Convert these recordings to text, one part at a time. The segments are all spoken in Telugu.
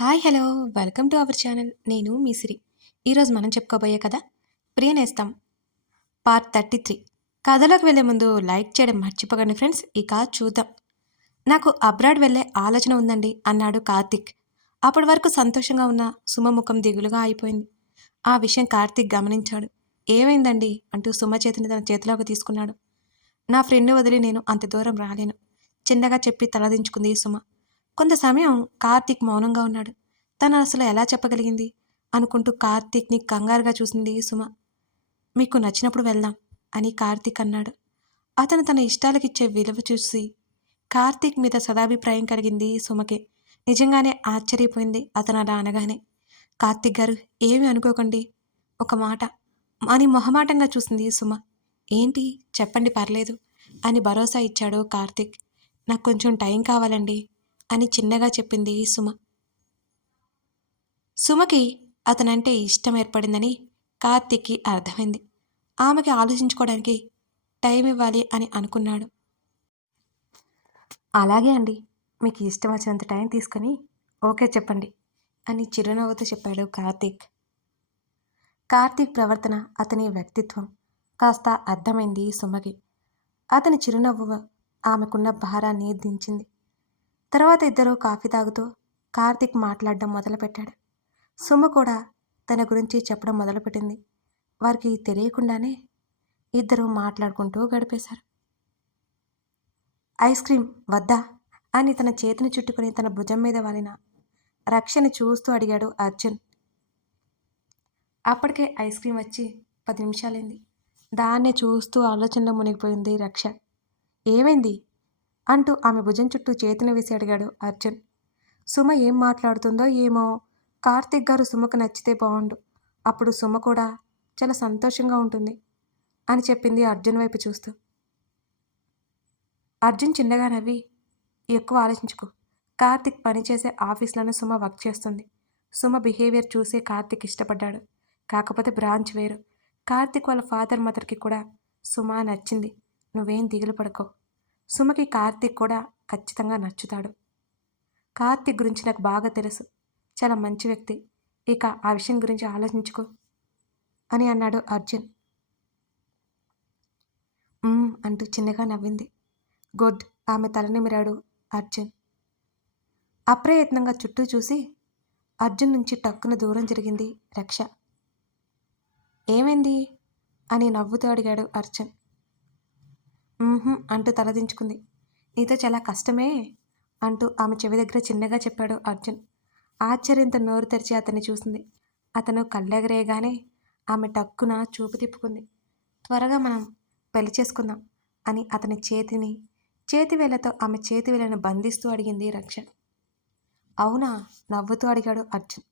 Hi hello welcome to our channel. నేను మీ సిరి. ఈరోజు మనం చెప్పుకోబోయే కథ ప్రియనేస్తం పార్ట్ 33. కథలోకి వెళ్ళే ముందు లైక్ చేయడం మర్చిపోకండి ఫ్రెండ్స్. ఇక చూద్దాం. నాకు అబ్రాడ్ వెళ్ళే ఆలోచన ఉందండి అన్నాడు కార్తిక్. అప్పటి వరకు సంతోషంగా ఉన్న సుమ ముఖం దిగులుగా అయిపోయింది. ఆ విషయం కార్తిక్ గమనించాడు. ఏమైందండి అంటూ సుమ చేతిని తన చేతిలోకి తీసుకున్నాడు. నా ఫ్రెండ్ వదిలి నేను అంత దూరం రాలేను, చిన్నగా చెప్పి తలదించుకుంది సుమ. కొంత సమయం కార్తీక్ మౌనంగా ఉన్నాడు. తను అసలు ఎలా చెప్పగలిగింది అనుకుంటూ కార్తీక్ని కంగారుగా చూసింది సుమ. మీకు నచ్చినప్పుడు వెళ్దాం అని కార్తీక్ అన్నాడు. అతను తన ఇష్టాలకిచ్చే విలువ చూసి కార్తీక్ మీద సదాభిప్రాయం కలిగింది సుమకి. నిజంగానే ఆశ్చర్యపోయింది అతను అలా అనగానే. కార్తీక్ గారు ఏమి అనుకోకండి, ఒక మాట అని మొహమాటంగా చూసింది సుమ. ఏంటి చెప్పండి పర్లేదు అని భరోసా ఇచ్చాడు కార్తీక్. నాకు కొంచెం టైం కావాలండి అని చిన్నగా చెప్పింది సుమ. సుమకి అతనంటే ఇష్టం ఏర్పడిందని కార్తీక్కి అర్థమైంది. ఆమెకి ఆలోచించుకోవడానికి టైం ఇవ్వాలి అని అనుకున్నాడు. అలాగే అండి, మీకు ఇష్టం వచ్చినంత టైం తీసుకొని ఓకే చెప్పండి అని చిరునవ్వుతో చెప్పాడు కార్తీక్. కార్తీక్ ప్రవర్తన, అతని వ్యక్తిత్వం కాస్త అర్థమైంది సుమకి. అతని చిరునవ్వు ఆమెకున్న భారాన్ని దించింది. తర్వాత ఇద్దరూ కాఫీ తాగుతూ కార్తీక్ మాట్లాడడం మొదలుపెట్టాడు. సుమ కూడా తన గురించి చెప్పడం మొదలుపెట్టింది. వారికి తెలియకుండానే ఇద్దరూ మాట్లాడుకుంటూ గడిపేశారు. ఐస్ క్రీం వద్దా అని తన చేతిని చుట్టుకుని తన భుజం మీద వాలిన రక్షని చూస్తూ అడిగాడు అర్జున్. అప్పటికే ఐస్ క్రీం వచ్చి 10 నిమిషాలైంది. దాన్నే చూస్తూ ఆలోచనలో మునిగిపోయింది రక్ష. ఏమైంది అంటూ ఆమె భుజం చుట్టూ చేతిని వేసి అడిగాడు అర్జున్. సుమ ఏం మాట్లాడుతుందో ఏమో. కార్తీక్ గారు సుమకు నచ్చితే బాగుండు, అప్పుడు సుమ కూడా చాలా సంతోషంగా ఉంటుంది అని చెప్పింది అర్జున్ వైపు చూస్తూ. అర్జున్ చిన్నగా నవ్వి, ఎక్కువ ఆలోచించుకో, కార్తీక్ పనిచేసే ఆఫీస్లోనే సుమ వర్క్ చేస్తుంది. సుమ బిహేవియర్ చూసే కార్తీక్ ఇష్టపడ్డాడు. కాకపోతే బ్రాంచ్ వేరు. కార్తీక్ వాళ్ళ ఫాదర్ మదర్కి కూడా సుమ నచ్చింది. నువ్వేం దిగులు పడుకో, సుమకి కార్తీక్ కూడా ఖచ్చితంగా నచ్చుతాడు. కార్తీక్ గురించి నాకు బాగా తెలుసు, చాలా మంచి వ్యక్తి. ఇక ఆ విషయం గురించి ఆలోచించుకో అని అన్నాడు అర్జున్. అంటూ చిన్నగా నవ్వింది. గుడ్, ఆమె తలనిమిరాడు అర్జున్. అప్రయత్నంగా చుట్టూ చూసి అర్జున్ నుంచి టక్కున దూరం జరిగింది రక్ష. ఏమైంది అని నవ్వుతూ అడిగాడు అర్జున్. అంటూ తలదించుకుంది. నీతో చాలా కష్టమే అంటూ ఆమె చెవి దగ్గర చిన్నగా చెప్పాడు అర్జున్. ఆశ్చర్యంతో నోరు తెరిచి అతన్ని చూసింది. అతను కళ్ళెగరేయగానే ఆమె టక్కున చూపు తిప్పుకుంది. త్వరగా మనం పెళ్లి చేసుకుందాం అని అతని చేతివేళ్లతో ఆమె చేతివేళ్లను బంధిస్తూ అడిగింది రక్ష. అవునా నవ్వుతూ అడిగాడు అర్జున్.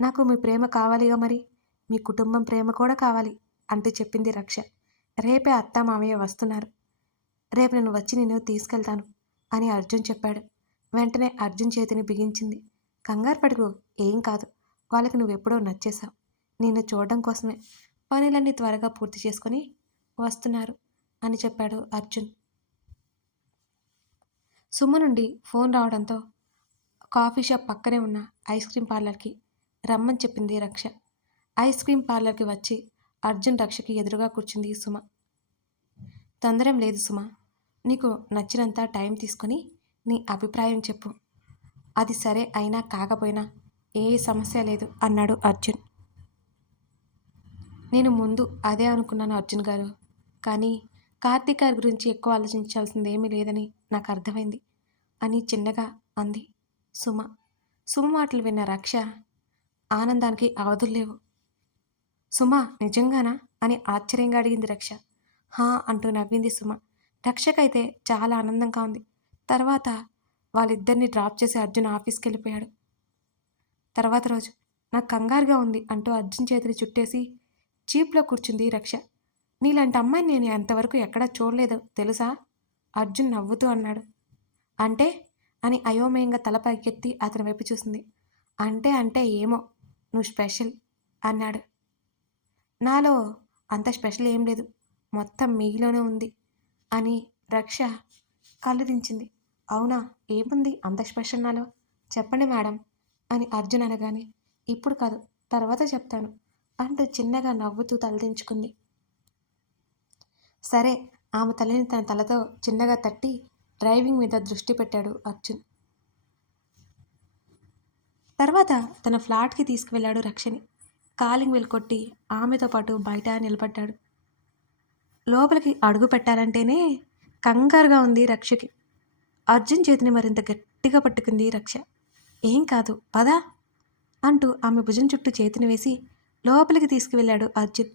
నాకు మీ ప్రేమ కావాలిగా, మరి మీ కుటుంబం ప్రేమ కూడా కావాలి అంటూ చెప్పింది రక్ష. రేపే అత్త మామయ్య వస్తున్నారు, రేపు నేను వచ్చి నిన్ను తీసుకెళ్తాను అని అర్జున్ చెప్పాడు. వెంటనే అర్జున్ చేతిని బిగించింది. కంగారు పడుకు, ఏం కాదు, వాళ్ళకి నువ్వెప్పుడో నచ్చేశావు. నిన్ను చూడడం కోసమే పనులన్నీ త్వరగా పూర్తి చేసుకొని వస్తున్నారు అని చెప్పాడు అర్జున్. సుమ నుండి ఫోన్ రావడంతో కాఫీ షాప్ పక్కనే ఉన్న ఐస్ క్రీం పార్లర్కి రమ్మని చెప్పింది రక్ష. ఐస్ క్రీం పార్లర్కి వచ్చి అర్జున్ రక్షకి ఎదురుగా కూర్చుంది సుమ. తొందరం లేదు సుమ, నీకు నచ్చినంత టైం తీసుకొని నీ అభిప్రాయం చెప్పు. అది సరే అయినా కాకపోయినా ఏ సమస్య లేదు అన్నాడు అర్జున్. నేను ముందు అదే అనుకున్నాను అర్జున్ గారు, కానీ కార్తీక్ గారి గురించి ఎక్కువ ఆలోచించాల్సింది ఏమీ లేదని నాకు అర్థమైంది అని చిన్నగా అంది సుమ. సుమ మాటలు విన్న రక్ష ఆనందానికి అవధుల్లేవు. సుమ నిజంగానా అని ఆశ్చర్యంగా అడిగింది రక్ష. హా అంటూ నవ్వింది సుమ. రక్షకైతే చాలా ఆనందంగా ఉంది. తర్వాత వాళ్ళిద్దరిని డ్రాప్ చేసి అర్జున్ ఆఫీస్కి వెళ్ళిపోయాడు. తర్వాత రోజు నాకు కంగారుగా ఉంది అంటూ అర్జున్ చేతిని చుట్టేసి జీప్లో కూర్చుంది రక్ష. నీలాంటి అమ్మాయిని నేను ఎంతవరకు ఎక్కడా చూడలేదు తెలుసా అర్జున్ నవ్వుతూ అన్నాడు. అంటే అని అయోమయంగా తల పైకెత్తి అతని వైపు చూసింది. అంటే ఏమో, నువ్వు స్పెషల్ అన్నాడు. నాలో అంత స్పెషల్ ఏం లేదు, మొత్తం మీలోనే ఉంది అని రక్ష కళ్ళు దించింది. అవునా, ఏముంది అంత స్పెషల్ నాలో, చెప్పండి మేడం అని అర్జున్ అనగానే, ఇప్పుడు కాదు, తర్వాత చెప్తాను అంటూ చిన్నగా నవ్వుతూ తలదించుకుంది. సరే, ఆమె తలని తన తలతో చిన్నగా తట్టి డ్రైవింగ్ మీద దృష్టి పెట్టాడు అర్జున్. తర్వాత తన ఫ్లాట్కి తీసుకువెళ్ళాడు రక్షని. కాలింగ్ బెల్ కొట్టి ఆమెతో పాటు బయట నిలబడ్డాడు. లోపలికి అడుగు పెట్టాలంటేనే కంగారుగా ఉంది రక్షకి. అర్జున్ చేతిని మరింత గట్టిగా పట్టుకుంది రక్ష. ఏం కాదు, పదా అంటూ ఆమె భుజం చుట్టూ చేతిని వేసి లోపలికి తీసుకువెళ్ళాడు అర్జున్.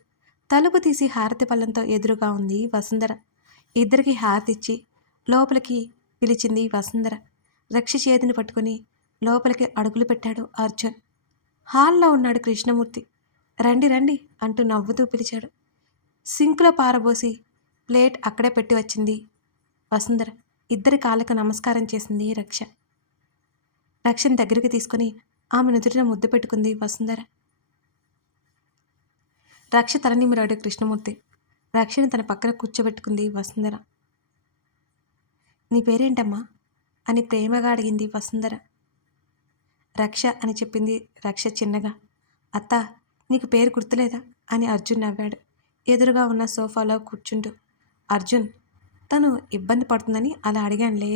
తలుపు తీసి హారతి పళ్ళంతో ఎదురుగా ఉంది వసుంధర. ఇద్దరికి హారతిచ్చి లోపలికి పిలిచింది వసుంధర. రక్ష చేతిని పట్టుకుని లోపలికి అడుగులు పెట్టాడు అర్జున్. హాల్లో ఉన్నాడు కృష్ణమూర్తి. రండి రండి అంటూ నవ్వుతూ పిలిచాడు. సింక్లో పారబోసి ప్లేట్ అక్కడే పెట్టి వచ్చింది వసుంధర. ఇద్దరి కాళ్ళకు నమస్కారం చేసింది రక్ష. రక్షని దగ్గరికి తీసుకుని ఆమె నుదుటిన ముద్దు పెట్టుకుంది వసుంధర. రక్ష తలనిమిరాడు కృష్ణమూర్తి. రక్షని తన పక్కన కూర్చోబెట్టుకుంది వసుంధర. నీ పేరేంటమ్మా అని ప్రేమగా అడిగింది వసుంధర. రక్ష అని చెప్పింది రక్ష చిన్నగా. అత్త, నీకు పేరు గుర్తులేదా అని అర్జున్ నవ్వాడు ఎదురుగా ఉన్న సోఫాలో కూర్చుంటూ. అర్జున్, తను ఇబ్బంది పడుతుందని అలా అడిగానులే,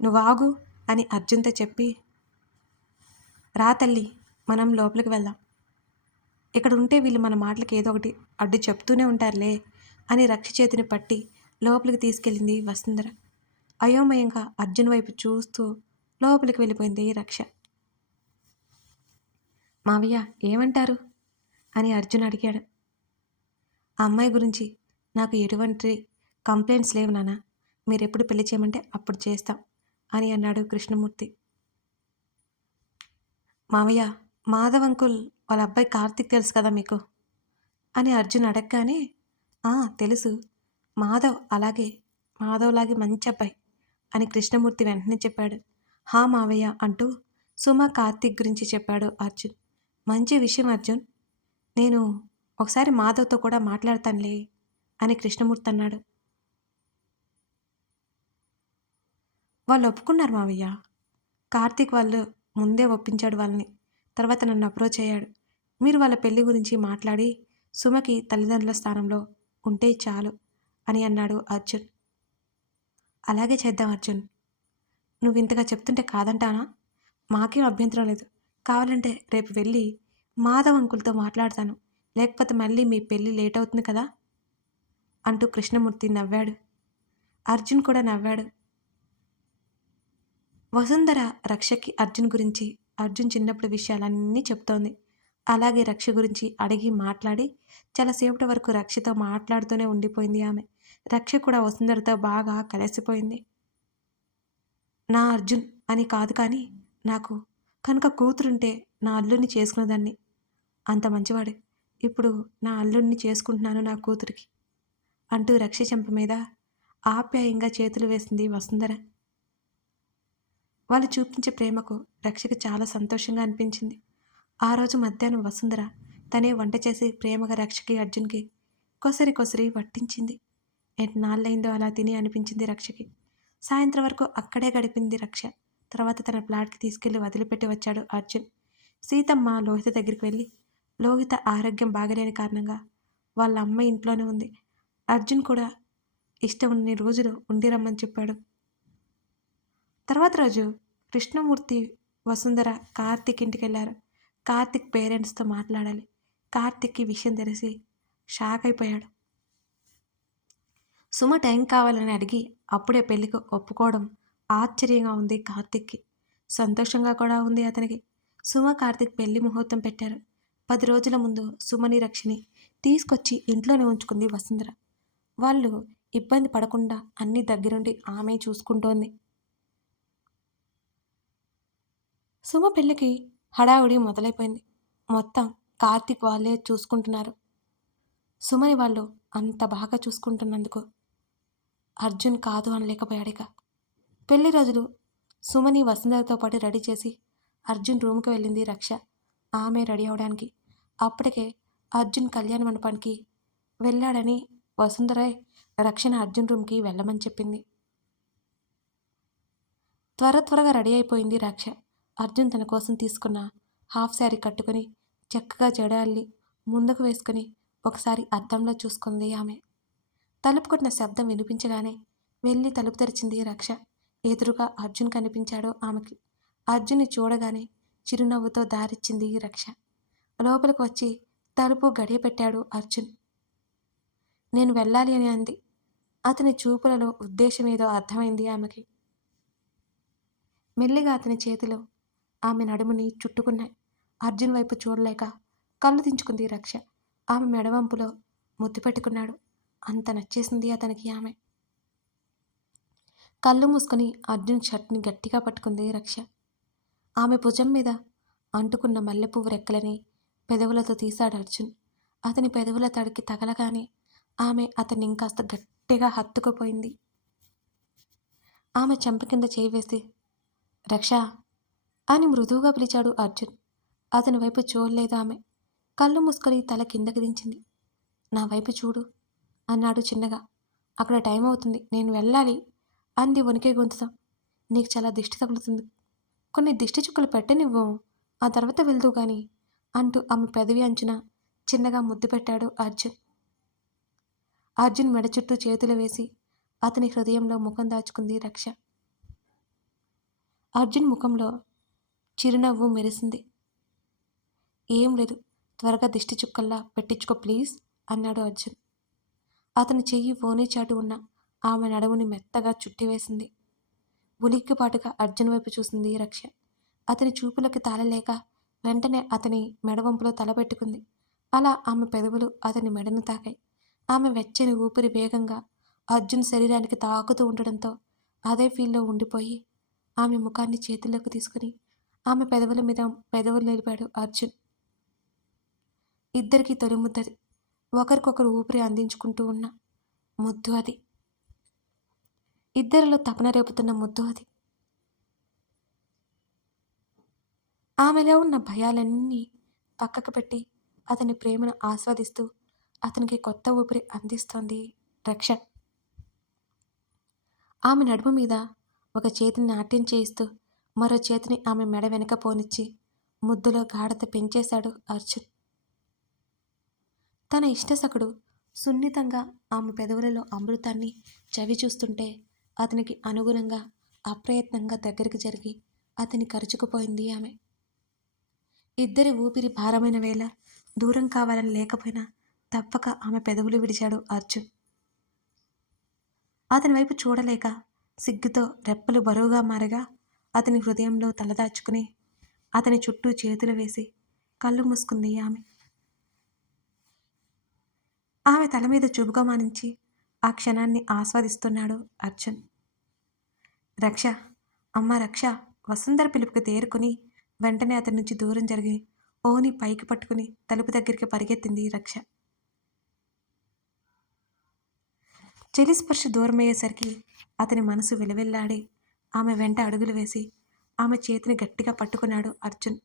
నువ్వాగు అని అర్జున్తో చెప్పి, రా తల్లి, మనం లోపలికి వెళ్దాం. ఇక్కడ ఉంటే వీళ్ళు మన మాటలకి ఏదో ఒకటి అడ్డు చెప్తూనే ఉంటారులే అని రక్ష చేతిని పట్టి లోపలికి తీసుకెళ్ళింది వసుంధర. అయోమయంగా అర్జున్ వైపు చూస్తూ లోపలికి వెళ్ళిపోయింది రక్ష. మావయ్య ఏమంటారు అని అర్జున్ అడిగాడు. ఆ అమ్మాయి గురించి నాకు ఎటువంటి కంప్లైంట్స్ లేవు నాన్న, మీరెప్పుడు పెళ్లి చేయమంటే అప్పుడు చేస్తాం అని అన్నాడు కృష్ణమూర్తి. మావయ్య, మాధవ్ అంకుల్ వాళ్ళ అబ్బాయి కార్తీక్ తెలుసు కదా మీకు అని అర్జున్ అడగగానే, తెలుసు, మాధవ్లాగే మంచి అబ్బాయి అని కృష్ణమూర్తి వెంటనే చెప్పాడు. హా మావయ్య అంటూ సుమ కార్తీక్ గురించి చెప్పాడు అర్జున్. మంచి విషయం అర్జున్, నేను ఒకసారి మాధవ్తో కూడా మాట్లాడతానులే అని కృష్ణమూర్తి అన్నాడు. వాళ్ళు ఒప్పుకున్నారు మావయ్య. కార్తీక్ వాళ్ళు ముందే ఒప్పించాడు వాళ్ళని. తర్వాత నన్ను అప్రోచ్ అయ్యాడు. మీరు వాళ్ళ పెళ్లి గురించి మాట్లాడి సుమకి తల్లిదండ్రుల స్థానంలో ఉంటే చాలు అని అన్నాడు అర్జున్. అలాగే చేద్దాం అర్జున్, నువ్వు ఇంతగా చెప్తుంటే కాదంటానా? మాకేం అభ్యంతరం లేదు. కావాలంటే రేపు వెళ్ళి మాధవ్ అంకుల్తో మాట్లాడతాను, లేకపోతే మళ్ళీ మీ పెళ్ళి లేట్ అవుతుంది కదా అంటూ కృష్ణమూర్తి నవ్వాడు. అర్జున్ కూడా నవ్వాడు. వసుంధర రక్షకి అర్జున్ గురించి, అర్జున్ చిన్నప్పుడు విషయాలన్నీ చెప్తోంది. అలాగే రక్ష గురించి అడిగి మాట్లాడి చాలాసేపటి వరకు రక్షతో మాట్లాడుతూనే ఉండిపోయింది ఆమె. రక్ష కూడా వసుంధరతో బాగా కలిసిపోయింది. నా అర్జున్ అని కాదు కానీ, నాకు కనుక కూతురుంటే నా అల్లుడిని చేసుకునేదాన్ని. అంత మంచివాడు. ఇప్పుడు నా అల్లుడిని చేసుకుంటున్నాను నా కూతురికి అంటూ రక్ష చెంప మీద ఆప్యాయంగా చేతులు వేసింది వసుంధర. వాళ్ళు చూపించే ప్రేమకు రక్షకి చాలా సంతోషంగా అనిపించింది. ఆ రోజు మధ్యాహ్నం వసుంధర తనే వంట చేసి ప్రేమగా రక్షకి అర్జున్కి కొసరి కొసరి వట్టించింది. ఎన్నాళ్ళైందో అలా తిని అనిపించింది రక్షకి. సాయంత్రం వరకు అక్కడే గడిపింది రక్ష. తర్వాత తన ఫ్లాట్కి తీసుకెళ్లి వదిలిపెట్టి వచ్చాడు అర్జున్. సీతమ్మ లోహిత దగ్గరికి వెళ్ళి, లోహిత ఆరోగ్యం బాగలేని కారణంగా వాళ్ళ అమ్మ ఇంట్లోనే ఉంది, అర్జున్ కూడా ఇష్టం ఉన్నన్ని రోజులు ఉండి రమ్మని చెప్పాడు. తర్వాత రోజు కృష్ణమూర్తి, వసుంధర కార్తీక్ ఇంటికి వెళ్ళారు. కార్తీక్ పేరెంట్స్తో మాట్లాడాలి. కార్తీక్కి విషయం తెలిసి షాక్ అయిపోయాడు. సుమ టైం కావాలని అడిగి అప్పుడే పెళ్లికి ఒప్పుకోవడం ఆశ్చర్యంగా ఉంది కార్తీక్కి. సంతోషంగా కూడా ఉంది అతనికి. సుమ కార్తీక్ పెళ్లి ముహూర్తం పెట్టారు. 10 రోజుల ముందు సుమని రక్షని తీసుకొచ్చి ఇంట్లోనే ఉంచుకుంది వసుంధర. వాళ్ళు ఇబ్బంది పడకుండా అన్ని దగ్గరుండి ఆమె చూసుకుంటోంది. సుమ పెళ్ళికి హడావుడి మొదలైపోయింది. మొత్తం కార్తీక్ వాళ్ళే చూసుకుంటున్నారు. సుమని వాళ్ళు అంత బాగా చూసుకుంటున్నందుకు అర్జున్ కాదు అనలేకపోయాడిక. పెళ్లి రోజులు సుమని వసుంధరతో పాటు రెడీ చేసి అర్జున్ రూమ్కి వెళ్ళింది రక్ష. ఆమె రెడీ అవడానికి అప్పటికే అర్జున్ కళ్యాణ మండపానికి వెళ్ళాడని వసుంధర రక్షణ అర్జున్ రూమ్కి వెళ్ళమని చెప్పింది. త్వరగా రెడీ అయిపోయింది రక్ష. అర్జున్ తన కోసం తీసుకున్న హాఫ్ శారీ కట్టుకొని చక్కగా జడ అల్లి ముందుకు వేసుకుని ఒకసారి అద్దంలో చూసుకుంది ఆమె. తలుపు కొట్టిన శబ్దం వినిపించగానే వెళ్ళి తలుపు తెరిచింది రక్ష. ఎదురుగా అర్జున్ కనిపించాడు ఆమెకి. అర్జున్ని చూడగానే చిరునవ్వుతో దారిచ్చింది రక్ష. లోపలికి వచ్చి తలుపు గడియ పెట్టాడు అర్జున్. నేను వెళ్ళాలి అని అంది. అతని చూపులలో ఉద్దేశమేదో అర్థమైంది ఆమెకి. మెల్లిగా అతని చేతిలో ఆమె నడుముని చుట్టుకున్నాయి. అర్జున్ వైపు చూడలేక కళ్ళు దించుకుంది రక్ష. ఆమె మెడవంపులో ముద్దు పెట్టుకున్నాడు. అంత నచ్చేసింది అతనికి ఆమె. కళ్ళు మూసుకొని అర్జున్ షర్ట్ని గట్టిగా పట్టుకుంది రక్ష. ఆమె భుజం మీద అంటుకున్న మల్లెపువ్వు రెక్కలని పెదవులతో తీశాడు అర్జున్. అతని పెదవుల తడికి తగలగానే ఆమె అతన్ని ఇంకాస్త గట్టిగా హత్తుకుపోయింది. ఆమె చెంప కింద చేయి వేసి రక్ష అని మృదువుగా పిలిచాడు అర్జున్. అతని వైపు చూడలేదు ఆమె. కళ్ళు మూసుకొని తల కిందకి దించింది. నా వైపు చూడు అన్నాడు చిన్నగా. అక్కడ టైం అవుతుంది, నేను వెళ్ళాలి అంది వణికే గొంతుతో. నీకు చాలా దిష్టి తగులుతుంది, కొన్ని దిష్టి చుక్కలు పెట్టనివ్వు, ఆ తర్వాత వెళ్దు గాని అంటూ ఆమె పెదవి అంచున చిన్నగా ముద్దు పెట్టాడు అర్జున్. అర్జున్ మెడ చుట్టూ చేతులు వేసి అతని హృదయంలో ముఖం దాచుకుంది రక్ష. అర్జున్ ముఖంలో చిరునవ్వు మెరిసింది. ఏం లేదు, త్వరగా దిష్టి చుక్కల్లా పెట్టించుకో ప్లీజ్ అన్నాడు అర్జున్. అతని చెయ్యి ఓనీ చాటు ఉన్న ఆమె నడుముని మెత్తగా చుట్టివేసింది. ఉలిక్కిపాటుగా అర్జున్ వైపు చూసింది రక్ష. అతని చూపులకి తాళలేక వెంటనే అతని మెడవంపులో తలపెట్టుకుంది. అలా ఆమె పెదవులు అతని మెడను తాకాయి. ఆమె వెచ్చని ఊపిరి వేగంగా అర్జున్ శరీరానికి తాకుతూ ఉండడంతో అదే ఫీల్లో ఉండిపోయి ఆమె ముఖాన్ని చేతుల్లోకి తీసుకుని ఆమె పెదవుల మీద పెదవులు నిలిపాడు అర్జున్. ఇద్దరికీ తొలి ముద్దది. ఒకరికొకరు ఊపిరి అందించుకుంటూ ఉన్న ముద్దు అది. ఇద్దరిలో తపన రేపుతున్న ముద్దు అది. ఆమెలో ఉన్న భయాలన్నీ పక్కకు పెట్టి అతని ప్రేమను ఆస్వాదిస్తూ అతనికి కొత్త ఊపిరి అందిస్తోంది రక్ష. ఆమె నడుము మీద ఒక చేతిని నాట్యం చేయిస్తూ మరో చేతిని ఆమె మెడ వెనక పోనిచ్చి ముద్దులో గాఢత పెంచేశాడు అర్జున్. తన ఇష్టసకుడు సున్నితంగా ఆమె పెదవులలో అమృతాన్ని చవి చూస్తుంటే అతనికి అనుగుణంగా అప్రయత్నంగా దగ్గరికి జరిగి అతని కరుచుకుపోయింది ఆమె. ఇద్దరి ఊపిరి భారమైన వేళ దూరం కావాలని లేకపోయినా తప్పక ఆమె పెదవులు విడిచాడు అర్జున్. అతని వైపు చూడలేక సిగ్గుతో రెప్పలు బరువుగా మారగా అతని హృదయంలో తలదాచుకుని అతని చుట్టూ చేతులు వేసి కళ్ళు మూసుకుంది ఆమె. ఆమె తల మీద చుబుకమానించి ఆ క్షణాన్ని ఆస్వాదిస్తున్నాడు అర్జున్. రక్ష, అమ్మ రక్ష వసుంధర పిలుపుకి తేరుకుని వెంటనే అతని నుంచి దూరం జరిగి ఓని పైకి పట్టుకుని తలుపు దగ్గరికి పరిగెత్తింది రక్ష. చెలి స్పర్శ దూరమయ్యేసరికి అతని మనసు విలవిల్లాడి ఆమె వెంట అడుగులు వేసి ఆమె చేతిని గట్టిగా పట్టుకున్నాడు అర్జున్.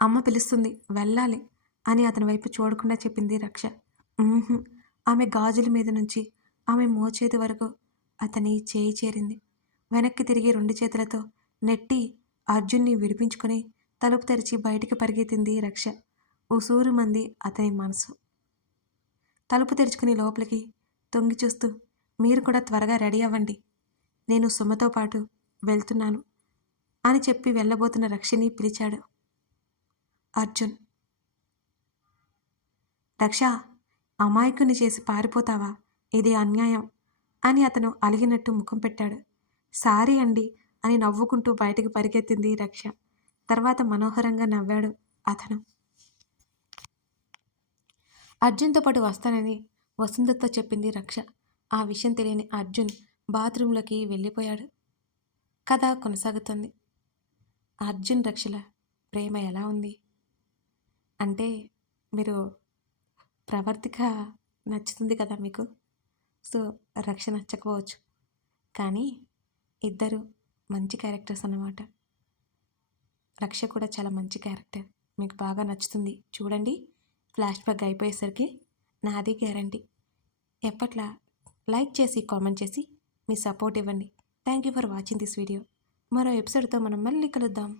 అమ్మ పిలుస్తుంది, వెళ్ళాలి అని అతని వైపు చూడకుండా చెప్పింది రక్ష. ఆమె గాజుల మీద నుంచి ఆమె మోచేతి వరకు అతని చేయి చేరింది. వెనక్కి తిరిగి రెండు చేతులతో నెట్టి అర్జున్ని విడిపించుకొని తలుపు తెరిచి బయటికి పరిగెత్తింది రక్ష. ఉసూరు మంది అతని మనసు. తలుపు తెరుచుకుని లోపలికి తొంగి చూస్తూ మీరు కూడా త్వరగా రెడీ అవ్వండి, నేను సుమతో పాటు వెళ్తున్నాను అని చెప్పి వెళ్ళబోతున్న రక్షని పిలిచాడు అర్జున్. రక్ష, అమాయకుని చేసి పారిపోతావా, ఇది అన్యాయం అని అతను అలిగినట్టు ముఖం పెట్టాడు. సారీ అండి అని నవ్వుకుంటూ బయటకు పరిగెత్తింది రక్ష. తర్వాత మనోహరంగా నవ్వాడు అతను. అర్జున్తో పాటు వస్తానని వసుంధతో చెప్పింది రక్ష. ఆ విషయం తెలియని అర్జున్ బాత్రూంలోకి వెళ్ళిపోయాడు. కథ కొనసాగుతుంది. అర్జున్ రక్షల ప్రేమ ఎలా ఉంది అంటే మీరు ప్రవర్తిక నచ్చుతుంది కదా మీకు. సో రక్ష నచ్చకపోవచ్చు, కానీ ఇద్దరు మంచి క్యారెక్టర్స్ అన్నమాట. రక్ష కూడా చాలా మంచి క్యారెక్టర్, మీకు బాగా నచ్చుతుంది చూడండి. ఫ్లాష్ బ్యాక్ అయిపోయేసరికి నాది గ్యారంటీ. ఎప్పట్లా లైక్ చేసి కామెంట్ చేసి మీ సపోర్ట్ ఇవ్వండి. Thank you for watching this video. మరో ఎపిసోడ్తో మనం మళ్ళీ కలుద్దాం.